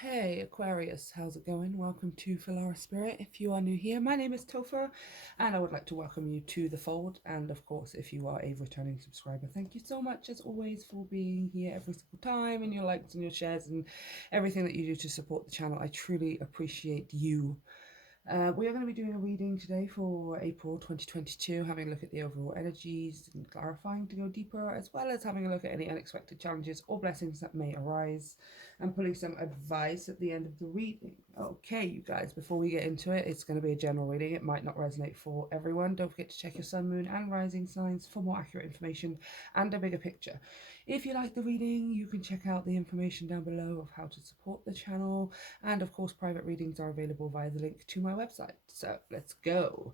Hey Aquarius, how's it going? Welcome to Filara Spirit. If you are new here, my name is Topher and I would like to welcome you to the fold. And of course, if you are a returning subscriber, thank you so much as always for being here every single time and your likes and your shares and everything that you do to support the channel. I truly appreciate you. We are going to be doing a reading today for April 2022, having a look at the overall energies and clarifying to go deeper, as well as having a look at any unexpected challenges or blessings that may arise, and pulling some advice at the end of the reading. Okay, you guys, before we get into it, it's going to be a general reading. It might not resonate for everyone. Don't forget to check your sun, moon, and rising signs for more accurate information and a bigger picture. If you like the reading, you can check out the information down below of how to support the channel, and of course private readings are available via the link to my website. So let's go.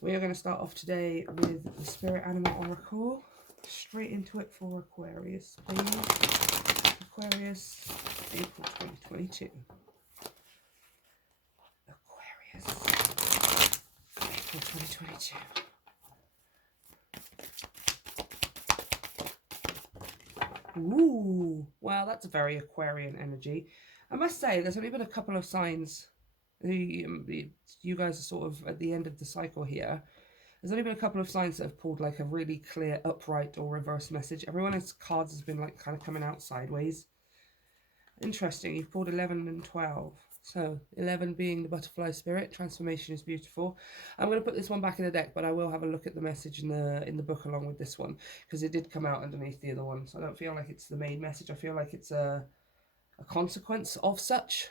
We are going to start off today with the Spirit Animal Oracle. Straight into it for Aquarius, please. Aquarius, April 2022. Aquarius, April 2022. Ooh, wow, that's a very Aquarian energy. I must say, there's only been a couple of signs. You guys are sort of at the end of the cycle here. There's only been a couple of signs that have pulled like a really clear upright or reverse message. Everyone else's cards has been like kind of coming out sideways. Interesting, you've pulled 11 and 12. So 11 being the butterfly spirit, transformation is beautiful. I'm going to put this one back in the deck, but I will have a look at the message in the book along with this one, because it did come out underneath the other one. So I don't feel like it's the main message. I feel like it's a consequence of such.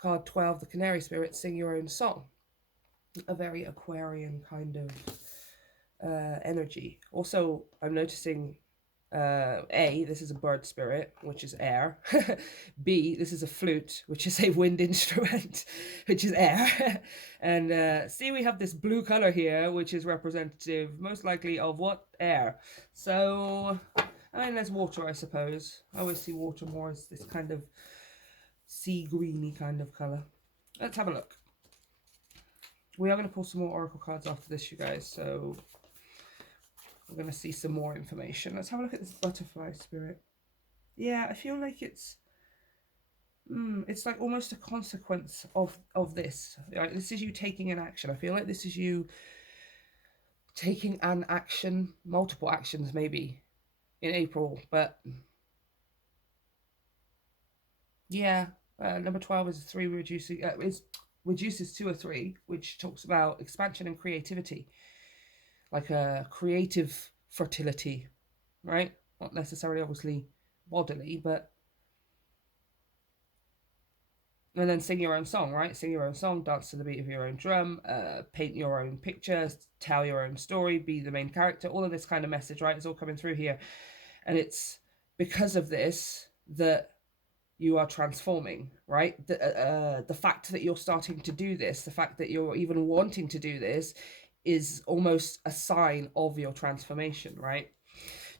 Card 12, the Canary Spirit, sing your own song. A very Aquarian kind of energy. Also, I'm noticing A, this is a bird spirit, which is air. B, this is a flute, which is a wind instrument, which is air. And C, we have this blue color here, which is representative, most likely, of what? Air. So, I mean, there's water, I suppose. I always see water more as this kind of sea greeny kind of color. Let's have a look. We are going to pull some more oracle cards after this, you guys, so we're going to see some more information. Let's have a look at this butterfly spirit. Yeah, I feel like it's like almost a consequence of this. Like, this is you taking an action. I feel like this is you taking an action, multiple actions maybe, in April, but yeah, number 12 is 3 reducing, reduces to a 3, which talks about expansion and creativity, like a creative fertility, right? Not necessarily obviously bodily, but and then sing your own song, right? Sing your own song, dance to the beat of your own drum, paint your own pictures, tell your own story, be the main character, all of this kind of message, right? It's all coming through here. And it's because of this that you are transforming, right? The fact that you're starting to do this, the fact that you're even wanting to do this is almost a sign of your transformation, right?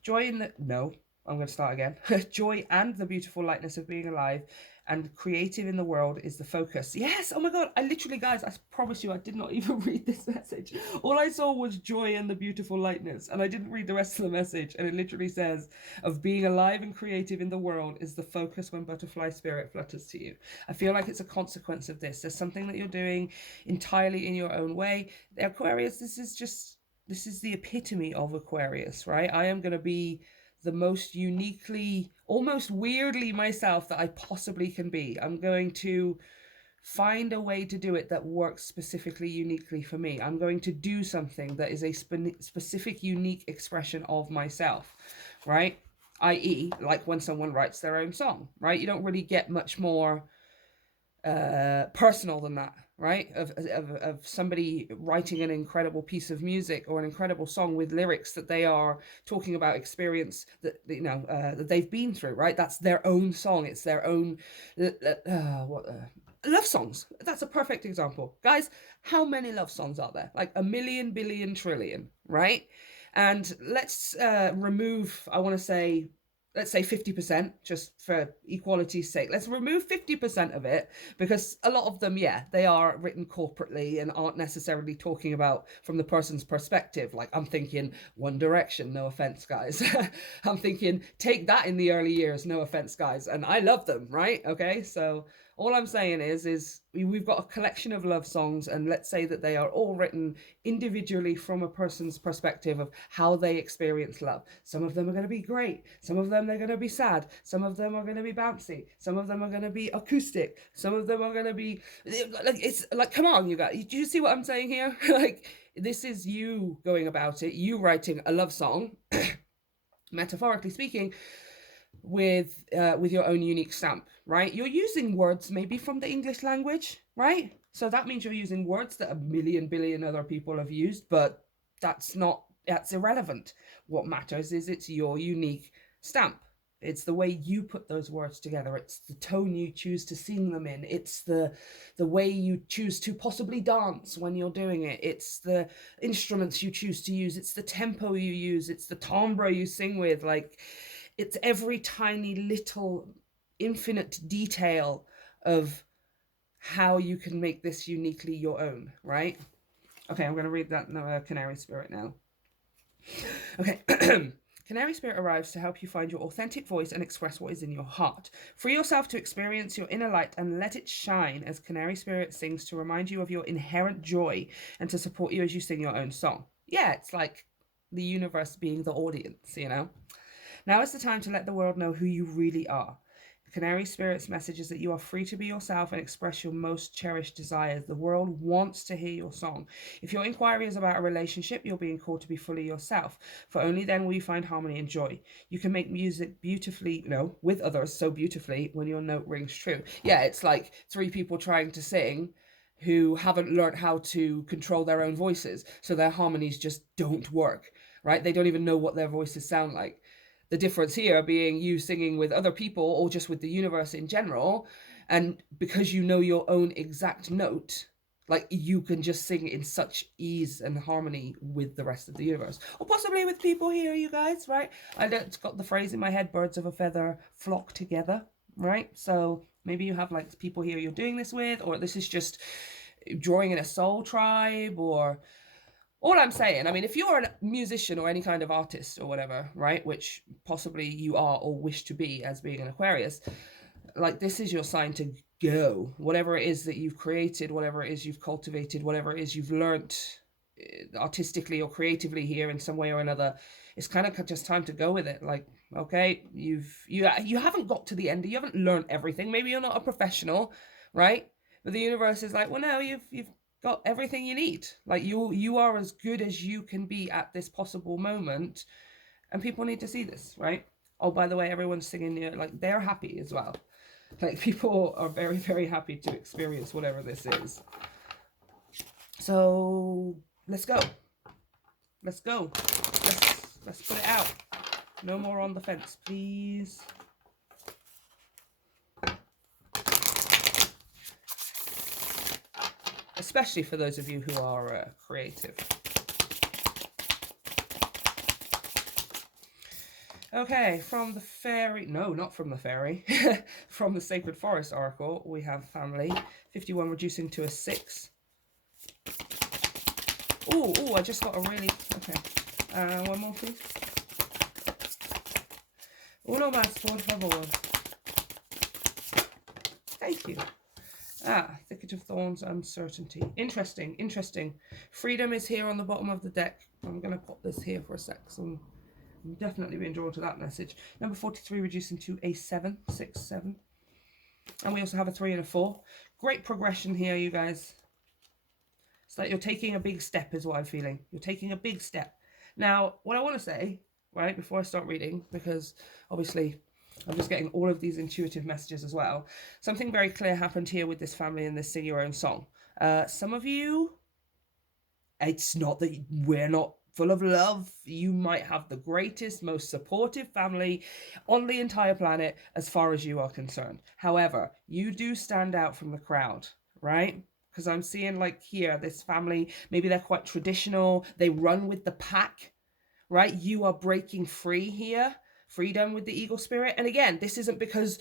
Joy in the... No, I'm going to start again. Joy and the beautiful lightness of being alive and creative in the world is the focus. Yes, oh my god, I literally, guys, I promise you, I did not even read this message. All I saw was joy and the beautiful lightness, and I didn't read the rest of the message, and it literally says, of being alive and creative in the world is the focus when butterfly spirit flutters to you. I feel like it's a consequence of this. There's something that you're doing entirely in your own way. The Aquarius, this is the epitome of Aquarius, right? I am going to be the most uniquely, almost weirdly myself that I possibly can be. I'm going to find a way to do it that works specifically uniquely for me. I'm going to do something that is a specific unique expression of myself, right? I.e., like when someone writes their own song, right? You don't really get much more personal than that, right? Of somebody writing an incredible piece of music or an incredible song with lyrics that they are talking about experience that that they've been through, right? That's their own song. It's their own love songs. That's a perfect example, guys. How many love songs are there? Like a million, billion, trillion, right? And let's remove, I want to say, let's say 50%, just for equality's sake. Let's remove 50% of it, because a lot of them, yeah, they are written corporately and aren't necessarily talking about from the person's perspective. Like, I'm thinking One Direction, no offense, guys. I'm thinking Take That in the early years, no offense, guys. And I love them, right? Okay, so All I'm saying is we've got a collection of love songs, and let's say that they are all written individually from a person's perspective of how they experience love. Some of them are going to be great. Some of them they're going to be sad. Some of them are going to be bouncy. Some of them are going to be acoustic. Some of them are going to be like, it's like, come on, you guys. Do you see what I'm saying here? Like, this is you going about it, you writing a love song, metaphorically speaking, with your own unique stamp, right? You're using words maybe from the English language, right? So that means you're using words that a million billion other people have used, but that's irrelevant. What matters is it's your unique stamp. It's the way you put those words together. It's the tone you choose to sing them in. It's the way you choose to possibly dance when you're doing it. It's the instruments you choose to use. It's the tempo you use. It's the timbre you sing with. Like, it's every tiny little infinite detail of how you can make this uniquely your own, right? Okay, I'm going to read that Canary Spirit now. Okay. Canary Spirit arrives to help you find your authentic voice and express what is in your heart. Free yourself to experience your inner light and let it shine as Canary Spirit sings to remind you of your inherent joy and to support you as you sing your own song. Yeah, it's like the universe being the audience, you know? Now is the time to let the world know who you really are. Canary Spirit's message is that you are free to be yourself and express your most cherished desires. The world wants to hear your song. If your inquiry is about a relationship, you're being called to be fully yourself, for only then will you find harmony and joy. You can make music beautifully, with others so beautifully when your note rings true. Yeah, it's like three people trying to sing who haven't learned how to control their own voices, so their harmonies just don't work, right? They don't even know what their voices sound like. The difference here being you singing with other people or just with the universe in general. And because you know your own exact note, like, you can just sing in such ease and harmony with the rest of the universe. Or possibly with people here, you guys, right? I got the phrase in my head, birds of a feather flock together, right? So maybe you have like people here you're doing this with, or this is just drawing in a soul tribe, or... All I'm saying, I mean, if you're a musician or any kind of artist or whatever, right, which possibly you are or wish to be as being an Aquarius, like, this is your sign to go. Whatever it is that you've created, whatever it is you've cultivated, whatever it is you've learnt artistically or creatively here in some way or another, it's kind of just time to go with it. Like, okay, you haven't got to the end, you haven't learned everything. Maybe you're not a professional, right? But the universe is like, well, no, you've got everything you need. Like, you are as good as you can be at this possible moment, and people need to see this, right? Oh, by the way, everyone's singing here, like, they're happy as well. Like, people are very, very happy to experience whatever this is. So let's go. Let's put it out. No more on the fence, please. Especially for those of you who are creative. Okay, from the fairy, no, not from the fairy, from the Sacred Forest Oracle, we have family, 51 reducing to a 6. Oh, I just got a really, okay, one more please. Uno más, por favor. Thank you. Thicket of Thorns, uncertainty. Interesting. Freedom is here on the bottom of the deck. I'm going to pop this here for a sec, so I'm definitely being drawn to that message. Number 43 reducing to a 7, 6, 7. And we also have a 3 and a 4. Great progression here, you guys. It's like you're taking a big step is what I'm feeling. You're taking a big step. Now, what I want to say, right, before I start reading, because obviously I'm just getting all of these intuitive messages as well. Something very clear happened here with this family and this Sing Your Own Song. Some of you, it's not that we're not full of love. You might have the greatest, most supportive family on the entire planet as far as you are concerned. However, you do stand out from the crowd, right? Because I'm seeing, like, here, this family, maybe they're quite traditional. They run with the pack, right? You are breaking free here. Freedom with the eagle spirit. And again, this isn't because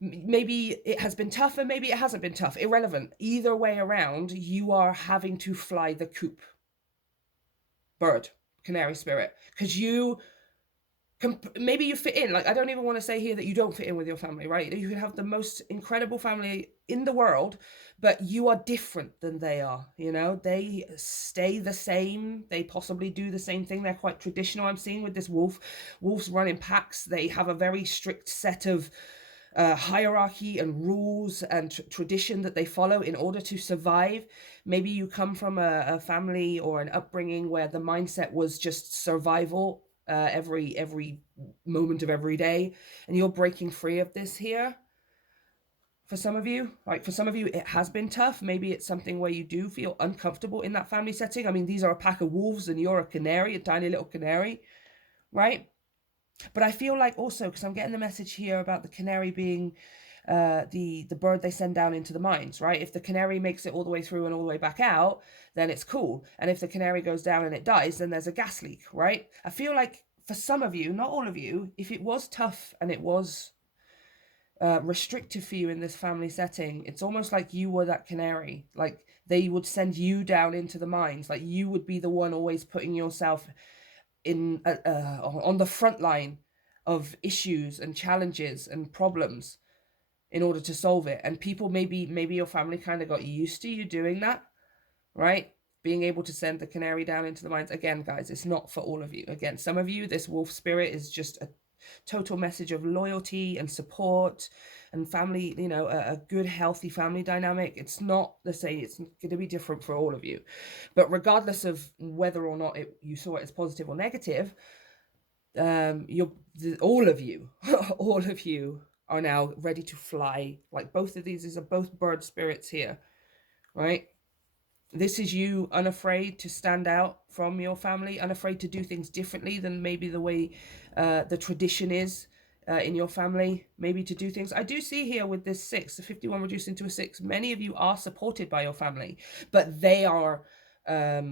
maybe it has been tough and maybe it hasn't been tough. Irrelevant. Either way around, you are having to fly the coop. Bird, canary spirit. Because you maybe you fit in. Like, I don't even want to say here that you don't fit in with your family, right? You can have the most incredible family in the world, but you are different than they are. You know, they stay the same. They possibly do the same thing. They're quite traditional. I'm seeing with this wolves run in packs. They have a very strict set of hierarchy and rules and tradition that they follow in order to survive. Maybe you come from a family or an upbringing where the mindset was just survival every moment of every day, and you're breaking free of this here. For some of you, it has been tough. Maybe it's something where you do feel uncomfortable in that family setting. I mean, these are a pack of wolves and you're a canary, a tiny little canary, right? But I feel like also, because I'm getting the message here about the canary being the bird they send down into the mines, right? If the canary makes it all the way through and all the way back out, then it's cool. And if the canary goes down and it dies, then there's a gas leak, right? I feel like for some of you, not all of you, if it was tough and it was restrictive for you in this family setting, it's almost like you were that canary. Like they would send you down into the mines. Like you would be the one always putting yourself in on the front line of issues and challenges and problems in order to solve it. And people, maybe your family kind of got used to you doing that, right? Being able to send the canary down into the mines. Again, guys, it's not for all of you. Again, some of you, this wolf spirit is just a total message of loyalty and support and family, you know, a good healthy family dynamic. It's not the same. It's going to be different for all of you, but regardless of whether or not you saw it as positive or negative, all of you all of you are now ready to fly. Like both of these are both bird spirits here, right? This is you unafraid to stand out from your family, unafraid to do things differently than maybe the way the tradition is in your family, maybe to do things. I do see here with this 6, the 51 reduced into a 6, many of you are supported by your family, but they are they're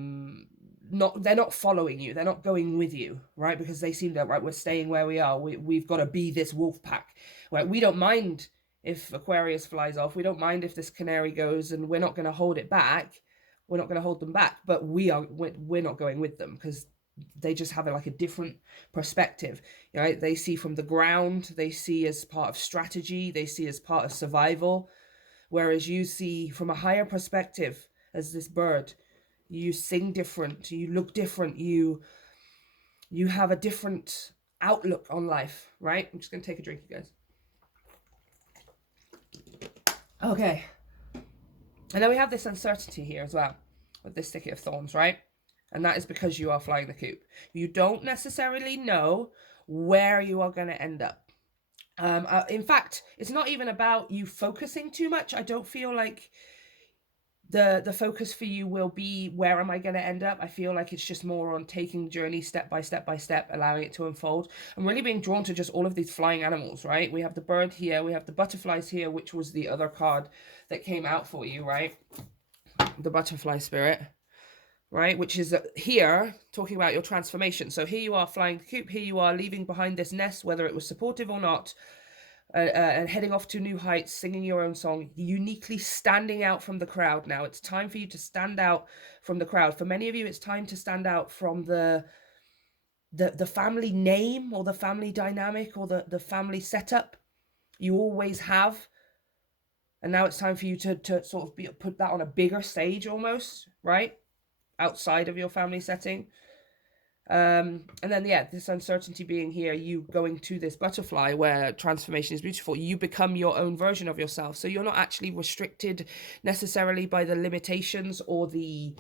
not following you. They're not going with you, right? Because they seem that, right, we're staying where we are. We've got to be this wolf pack, right? We don't mind if Aquarius flies off. We don't mind if this canary goes, and we're not going to hold it back. We're not going to hold them back, but we're not going with them because they just have like a different perspective, right? They see from the ground, they see as part of strategy, they see as part of survival, whereas you see from a higher perspective as this bird. You sing different, you look different, you have a different outlook on life, right? I'm just going to take a drink, you guys. Okay. And then we have this uncertainty here as well with this thicket of thorns, right? And that is because you are flying the coop. You don't necessarily know where you are going to end up. In fact, it's not even about you focusing too much. I don't feel like the focus for you will be, where am I going to end up? I feel like it's just more on taking the journey step by step by step, allowing it to unfold. I'm really being drawn to just all of these flying animals, right? We have the bird here, we have the butterflies here, which was the other card that came out for you, right? The butterfly spirit, right? Which is here talking about your transformation. So here you are flying the coop, here you are leaving behind this nest, whether it was supportive or not, and heading off to new heights, singing your own song, uniquely standing out from the crowd. Now it's time for you to stand out from the crowd. For many of you, it's time to stand out from the family name or the family dynamic or the family setup you always have. And now it's time for you to sort of put that on a bigger stage almost, right? Outside of your family setting. And then, yeah, this uncertainty being here, you going to this butterfly where transformation is beautiful. You become your own version of yourself. So you're not actually restricted necessarily by the limitations or the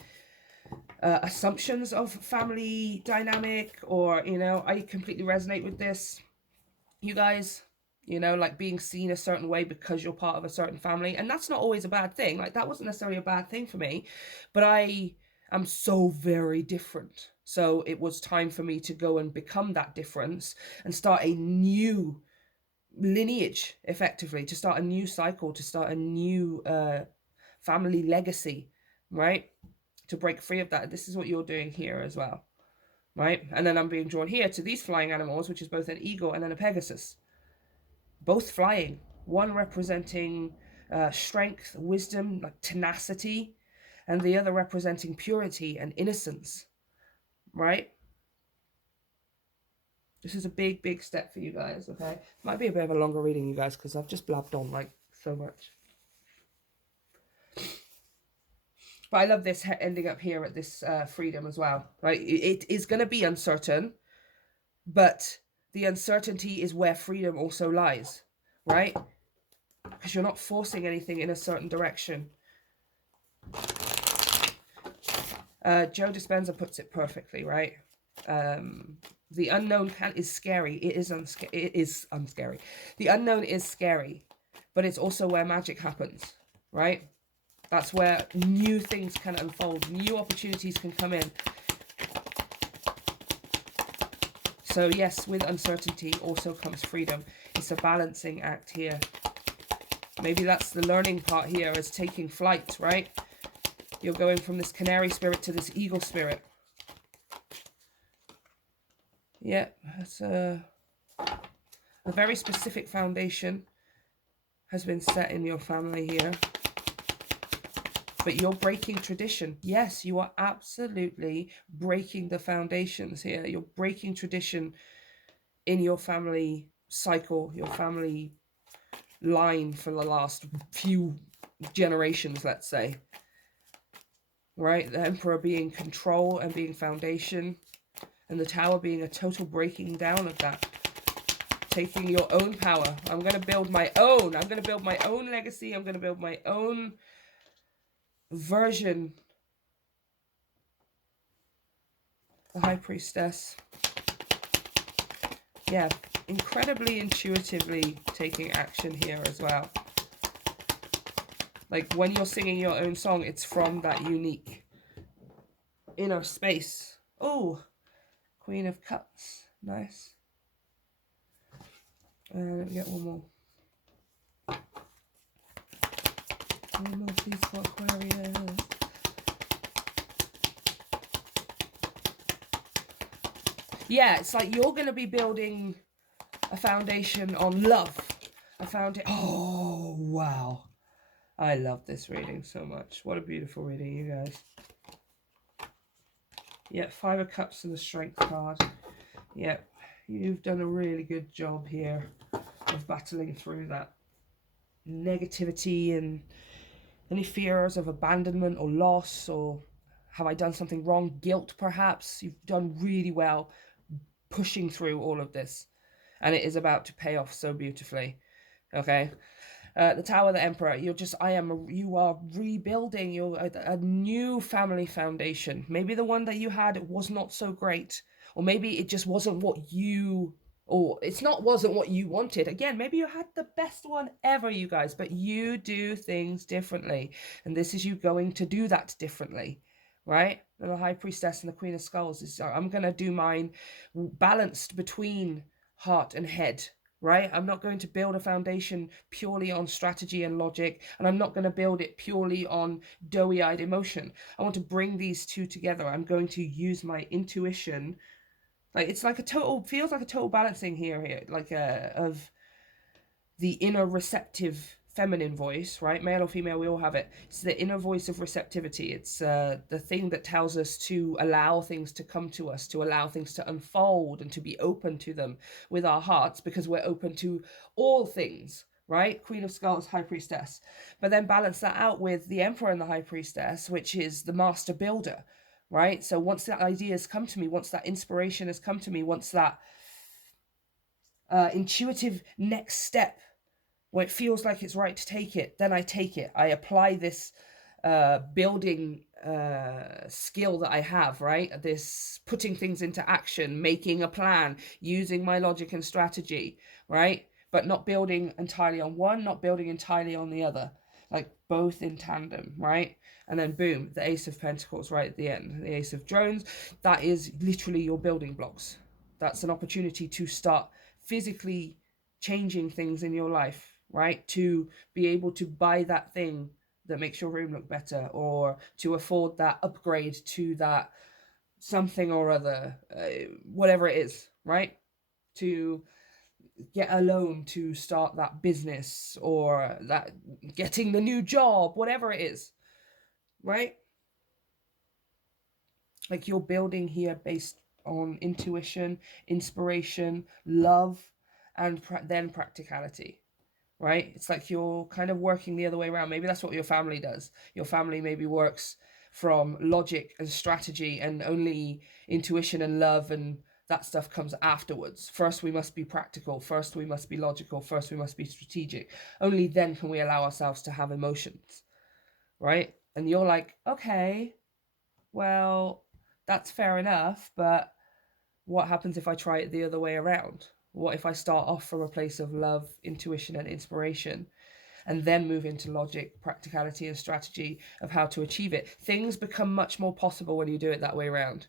assumptions of family dynamic, or, you know, I completely resonate with this, you guys. You know, like being seen a certain way because you're part of a certain family. And that's not always a bad thing. Like that wasn't necessarily a bad thing for me, but I am so very different. So it was time for me to go and become that difference and start a new lineage, effectively, to start a new cycle, to start a new family legacy, right? To break free of that. This is what you're doing here as well, right? And then I'm being drawn here to these flying animals, which is both an eagle and then a Pegasus. Both flying, one representing strength, wisdom, like tenacity, and the other representing purity and innocence, right? This is a big, big step for you guys, okay? Might be a bit of a longer reading, you guys, because I've just blabbed on, like, so much. But I love this ending up here at this freedom as well, right? It is going to be uncertain, but the uncertainty is where freedom also lies, right? Because you're not forcing anything in a certain direction. Joe Dispenza puts it perfectly, right? The unknown is scary. It is unscary. The unknown is scary, but it's also where magic happens, right? That's where new things can unfold, new opportunities can come in. So yes, with uncertainty also comes freedom. It's a balancing act here. Maybe that's the learning part here, is taking flight, right? You're going from this canary spirit to this eagle spirit. Yeah, that's a very specific foundation has been set in your family here. But you're breaking tradition. Yes, you are absolutely breaking the foundations here. You're breaking tradition in your family cycle, your family line for the last few generations, let's say. Right? The Emperor being control and being foundation, and the Tower being a total breaking down of that. Taking your own power. I'm going to build my own. I'm going to build my own legacy. I'm going to build my own version. The High Priestess. Yeah, incredibly intuitively taking action here as well. Like when you're singing your own song, it's from that unique inner space. Oh, Queen of Cups. Nice. Let me get one more. One more piece for Aquarius. Yeah, it's like you're going to be building a foundation on love. A foundation. Oh, wow. I love this reading so much. What a beautiful reading, you guys. Yeah, 5 of Cups and the Strength card. Yeah, you've done a really good job here of battling through that negativity and any fears of abandonment or loss, or have I done something wrong? Guilt, perhaps. You've done really well pushing through all of this, and it is about to pay off so beautifully. Okay. The Tower, the Emperor, you are rebuilding a new family foundation. Maybe the one that you had was not so great, or maybe it just wasn't what you, or wasn't what you wanted. Again, maybe you had the best one ever, you guys, but you do things differently, and this is you going to do that differently, right? And the High Priestess and the Queen of Skulls is, I'm going to do mine balanced between heart and head. Right? I'm not going to build a foundation purely on strategy and logic, and I'm not going to build it purely on doughy-eyed emotion. I want to bring these two together. I'm going to use my intuition. Like it's like feels like a total balancing here, like of the inner receptive feminine voice, right? Male or female, we all have it. It's the inner voice of receptivity. It's the thing that tells us to allow things to come to us, to allow things to unfold and to be open to them with our hearts, because we're open to all things, right? Queen of Skulls, High Priestess. But then balance that out with the Emperor and the High Priestess, which is the master builder, right? So once that idea has come to me, once that inspiration has come to me, once that intuitive next step, when it feels like it's right to take it, then I take it. I apply this building skill that I have, right? This putting things into action, making a plan, using my logic and strategy, right? But not building entirely on one, not building entirely on the other. Like both in tandem, right? And then boom, the Ace of Pentacles right at the end. The Ace of Drones, that is literally your building blocks. That's an opportunity to start physically changing things in your life, right? To be able to buy that thing that makes your room look better, or to afford that upgrade to that something or other, whatever it is, right? To get a loan to start that business, or that getting the new job, whatever it is, right? Like you're building here based on intuition, inspiration, love, and then practicality, right? It's like you're kind of working the other way around. Maybe that's what your family does. Your family maybe works from logic and strategy, and only intuition and love and that stuff comes afterwards. First we must be practical, first we must be logical, first we must be strategic. Only then can we allow ourselves to have emotions, right? And you're like, okay, well, that's fair enough, but what happens if I try it the other way around? What if I start off from a place of love, intuition, and inspiration, and then move into logic, practicality, and strategy of how to achieve it? Things become much more possible when you do it that way around.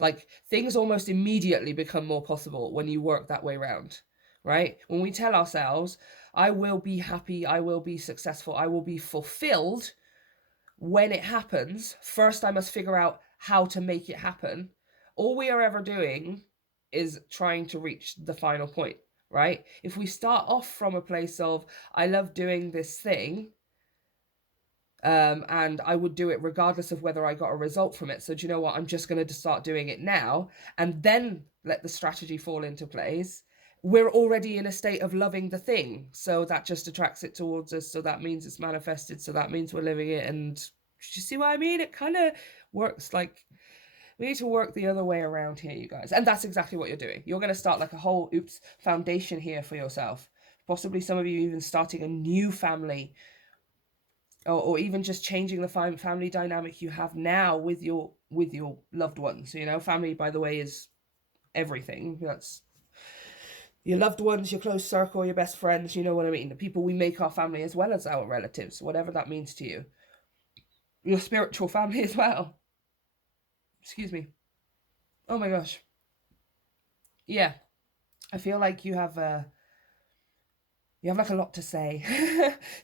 Like, things almost immediately become more possible when you work that way around, right? When we tell ourselves, I will be happy, I will be successful, I will be fulfilled when it happens, first I must figure out how to make it happen. All we are ever doing is trying to reach the final point, right? If we start off from a place of, I love doing this thing, and I would do it regardless of whether I got a result from it. So do you know what? I'm just going to start doing it now, and then let the strategy fall into place. We're already in a state of loving the thing, so that just attracts it towards us. So that means it's manifested. So that means we're living it. And do you see what I mean? It kind of works. Like, we need to work the other way around here, you guys. And that's exactly what you're doing. You're going to start like a whole foundation here for yourself. Possibly some of you even starting a new family, or even just changing the family dynamic you have now with your loved ones. You know, family, by the way, is everything. That's your loved ones, your close circle, your best friends, you know what I mean? The people we make our family, as well as our relatives, whatever that means to you. Your spiritual family as well. Excuse me. Oh my gosh. Yeah. I feel like you have like a lot to say.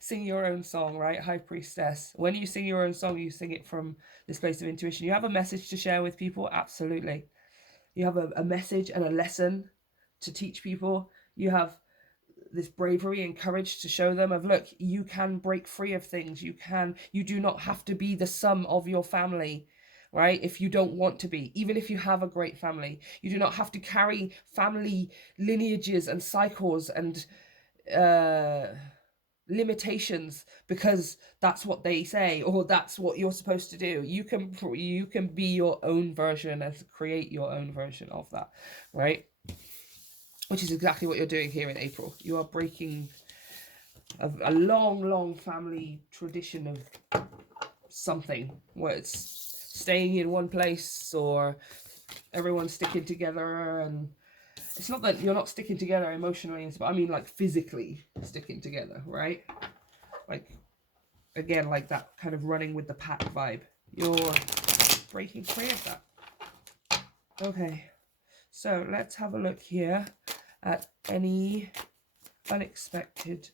Sing your own song, right? High Priestess. When you sing your own song, you sing it from this place of intuition. You have a message to share with people? Absolutely. You have a message and a lesson to teach people. You have this bravery and courage to show them of, look, you can break free of things. You do not have to be the sum of your family, right? If you don't want to be, even if you have a great family, you do not have to carry family lineages and cycles and limitations because that's what they say or that's what you're supposed to do. You can be your own version and create your own version of that, right? Which is exactly what you're doing here in April. You are breaking a long family tradition of something where it's staying in one place or everyone's sticking together. And it's not that you're not sticking together emotionally, but I mean like physically sticking together, right? Like, again, like that kind of running with the pack vibe. You're breaking free of that. Okay, so let's have a look here at any unexpected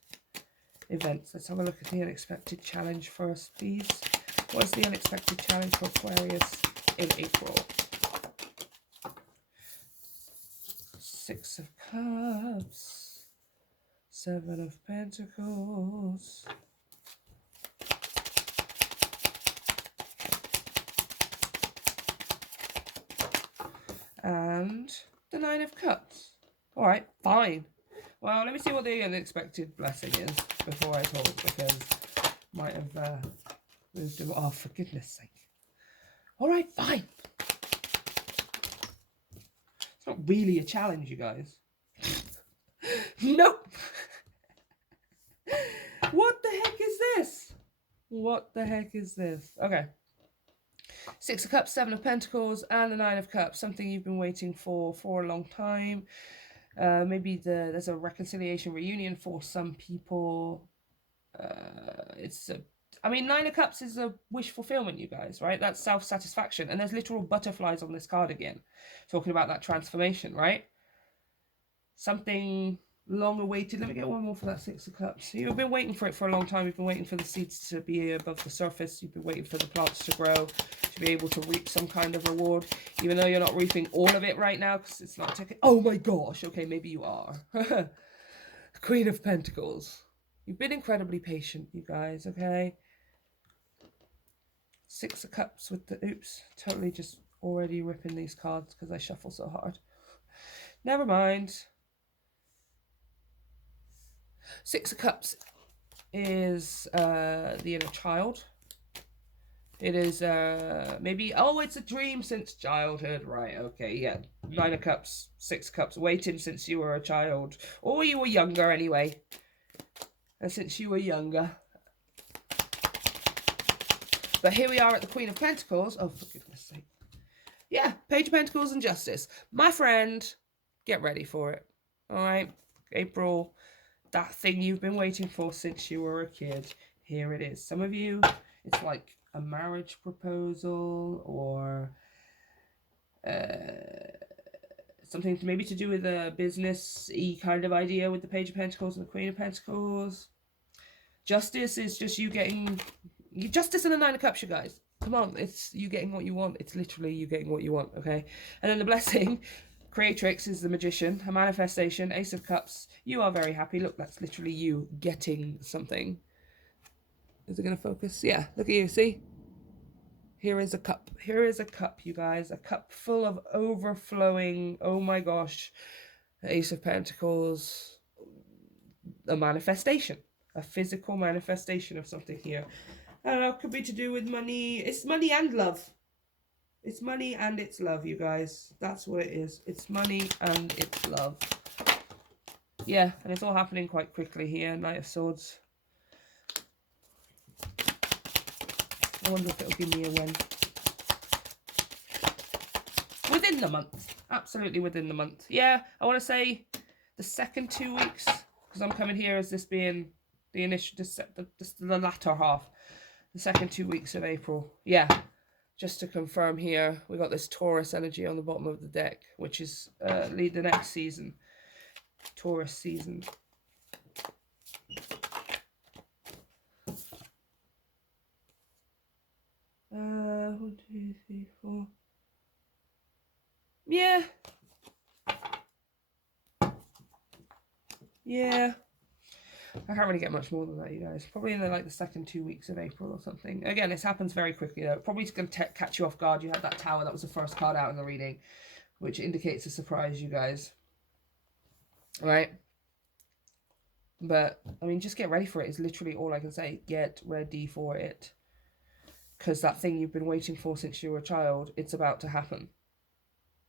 events. Let's have a look at the unexpected challenge first, please. What is the unexpected challenge for Aquarius in April? Six of Cups, Seven of Pentacles, and the Nine of Cups. All right, fine. Well, let me see what the unexpected blessing is before I talk, because I might have moved them. Oh, for goodness sake. All right, fine. It's not really a challenge, you guys. Nope. What the heck is this? What the heck is this? Okay. Six of Cups, Seven of Pentacles, and the Nine of Cups. Something you've been waiting for a long time. Maybe there's a reconciliation, reunion for some people. I mean, Nine of Cups is a wish fulfillment, you guys, right? That's self-satisfaction. And there's literal butterflies on this card again. Talking about that transformation, right? Something long awaited. Let me get one more for that Six of Cups. You've been waiting for it for a long time. You've been waiting for the seeds to be above the surface. You've been waiting for the plants to grow, to be able to reap some kind of reward, even though you're not reaping all of it right now because it's not taking. Oh my gosh. Okay, maybe you are. Queen of Pentacles. You've been incredibly patient, you guys, okay? Six of Cups with the, oops, totally just already ripping these cards because I shuffle so hard. Never mind. Six of Cups is the inner child. It is maybe, oh, it's a dream since childhood. Right, okay, yeah. Nine of Cups, Six of Cups, waiting since you were a child. Or you were younger anyway. And since you were younger. But here we are at the Queen of Pentacles. Oh, for goodness sake. Yeah, Page of Pentacles and Justice. My friend, get ready for it. All right, April, that thing you've been waiting for since you were a kid. Here it is. Some of you, it's like a marriage proposal or something maybe to do with a business-y kind of idea with the Page of Pentacles and the Queen of Pentacles. Justice is just you getting... Justice and the Nine of Cups, you guys. Come on, it's you getting what you want. It's literally you getting what you want, okay? And then the Blessing, Creatrix is the Magician, a manifestation, Ace of Cups. You are very happy. Look, that's literally you getting something. Is it going to focus? Yeah, look at you, see? Here is a cup. Here is a cup, you guys. A cup full of overflowing, oh my gosh, Ace of Pentacles. A manifestation. A physical manifestation of something here. I don't know, could be to do with money. It's money and love. It's money and it's love, you guys. That's what it is. It's money and it's love. Yeah, and it's all happening quite quickly here. Knight of Swords. I wonder if it'll give me a win. Within the month. Absolutely within the month. Yeah, I want to say the second 2 weeks. Because I'm coming here as this being the initial, the latter half. The second 2 weeks of April. Yeah, just to confirm here, we got this Taurus energy on the bottom of the deck, which is lead the next season. Taurus season. One, two, three, four. Yeah. Yeah. I can't really get much more than that, you guys. Probably in the second 2 weeks of April or something. Again, this happens very quickly, though. Probably going to catch you off guard. You had that Tower. That was the first card out in the reading, which indicates a surprise, you guys. Right? But, I mean, just get ready for it is literally all I can say. Get ready for it. Because that thing you've been waiting for since you were a child, it's about to happen.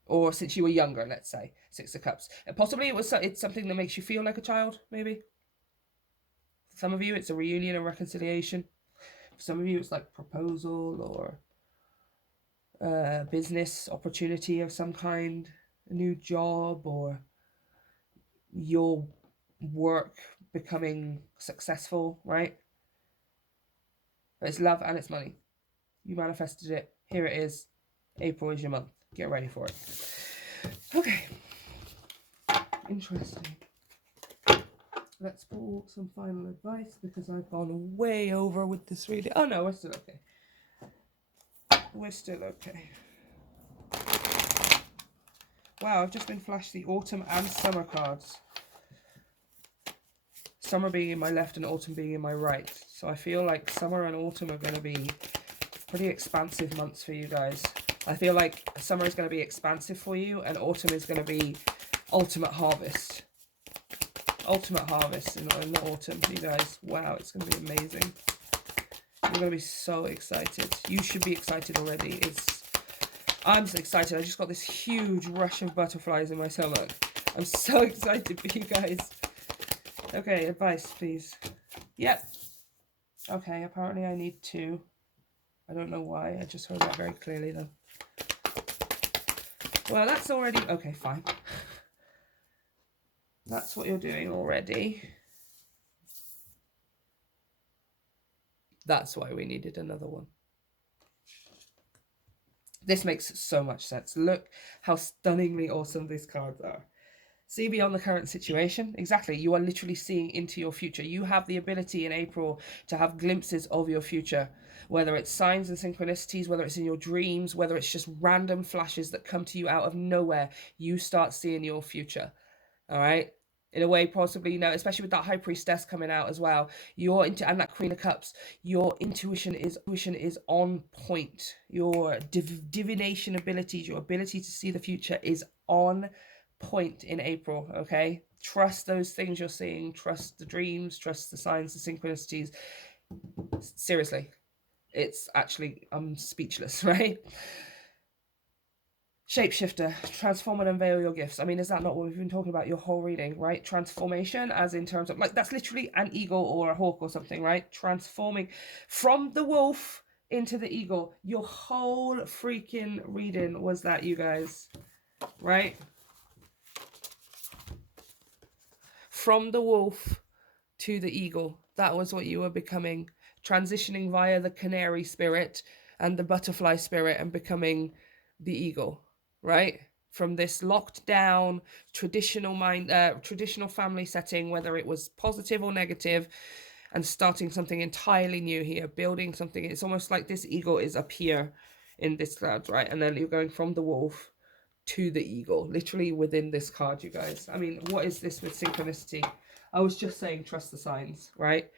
Or since you were younger, let's say. Six of Cups. And possibly it's something that makes you feel like a child, maybe. For some of you, it's a reunion and reconciliation. For some of you, it's like proposal or business opportunity of some kind. A new job or your work becoming successful, right? But it's love and it's money. You manifested it. Here it is. April is your month. Get ready for it. Okay. Interesting. Let's pull some final advice because I've gone way over with this reading. Oh no, we're still okay. We're still okay. Wow, I've just been flashed the autumn and summer cards. Summer being in my left and autumn being in my right. So I feel like summer and autumn are going to be pretty expansive months for you guys. I feel like summer is going to be expansive for you and autumn is going to be ultimate harvest. Ultimate harvest in the autumn, you guys. Wow, it's going to be amazing. You're going to be so excited. You should be excited already. I'm so excited. I just got this huge rush of butterflies in my stomach. I'm so excited for you guys. Okay, advice, please. Yep. Okay, apparently I need 2. I don't know why. I just heard that very clearly, though. Well, that's already... Okay, fine. That's what you're doing already. That's why we needed another one. This makes so much sense. Look how stunningly awesome these cards are. See beyond the current situation. Exactly. You are literally seeing into your future. You have the ability in April to have glimpses of your future. Whether it's signs and synchronicities, whether it's in your dreams, whether it's just random flashes that come to you out of nowhere. You start seeing your future. All right? in a way, possibly, you know, especially with that High Priestess coming out as well. Your and that Queen of Cups, your intuition is on point. Your divination abilities, your ability to see the future is on point in April. Okay, trust those things you're seeing. Trust the dreams. Trust the signs, the synchronicities. Seriously, it's actually, I'm speechless, right? Shapeshifter, transform and unveil your gifts. I mean, is that not what we've been talking about your whole reading, right? Transformation, as in terms of, like, that's literally an eagle or a hawk or something, right? Transforming from the wolf into the eagle. Your whole freaking reading was that, you guys, right? From the wolf to the eagle. That was what you were becoming. Transitioning via the canary spirit and the butterfly spirit and becoming the eagle, right? From this locked down traditional family setting, whether it was positive or negative, and starting something entirely new here, building something. It's almost like this eagle is up here in this cloud, right? And then you're going from the wolf to the eagle, literally within this card, you guys. I mean, what is this with synchronicity? I was just saying, trust the signs, right?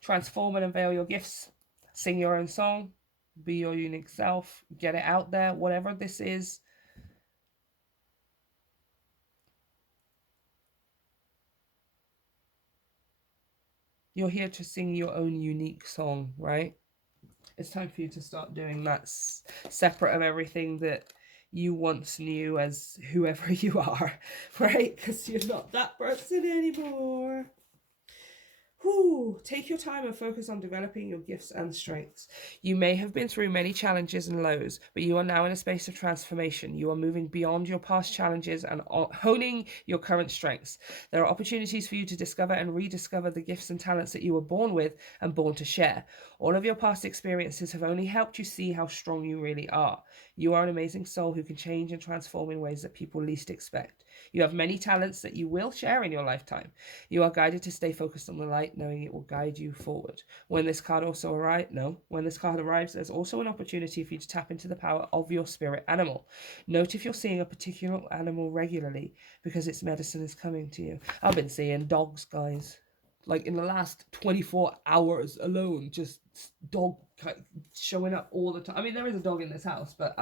Transform and unveil your gifts. Sing your own song. Be your unique self. Get it out there, whatever this is. You're here to sing your own unique song, right? It's time for you to start doing that, separate of everything that you once knew as whoever you are, right? Because you're not that person anymore. Whew. Take your time and focus on developing your gifts and strengths. You may have been through many challenges and lows, but you are now in a space of transformation. You are moving beyond your past challenges and honing your current strengths. There are opportunities for you to discover and rediscover the gifts and talents that you were born with and born to share. All of your past experiences have only helped you see how strong you really are. You are an amazing soul who can change and transform in ways that people least expect. You have many talents that you will share in your lifetime. You are guided to stay focused on the light, knowing it will guide you forward. When this card arrives, there's also an opportunity for you to tap into the power of your spirit animal. Note if you're seeing a particular animal regularly, because its medicine is coming to you. I've been seeing dogs, guys. Like in the last 24 hours alone, just dog showing up all the time. I mean, there is a dog in this house, but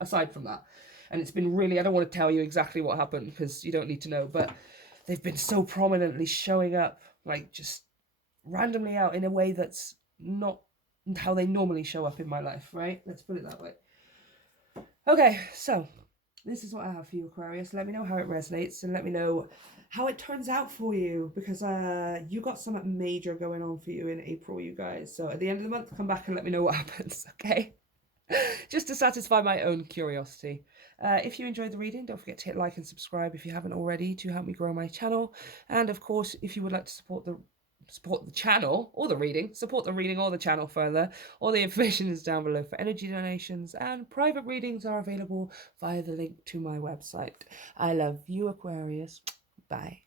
aside from that, and it's been really, I don't want to tell you exactly what happened because you don't need to know, but they've been so prominently showing up, like just randomly out in a way that's not how they normally show up in my life, right? Let's put it that way. Okay, so this is what I have for you, Aquarius. Let me know how it resonates and let me know how it turns out for you, because you got something major going on for you in April, you guys. So at the end of the month, come back and let me know what happens, okay? Just to satisfy my own curiosity. If you enjoyed the reading, don't forget to hit like and subscribe if you haven't already to help me grow my channel. And of course, if you would like to support the channel or the reading, support the reading or the channel further, all the information is down below for energy donations, and private readings are available via the link to my website. I love you, Aquarius. Bye.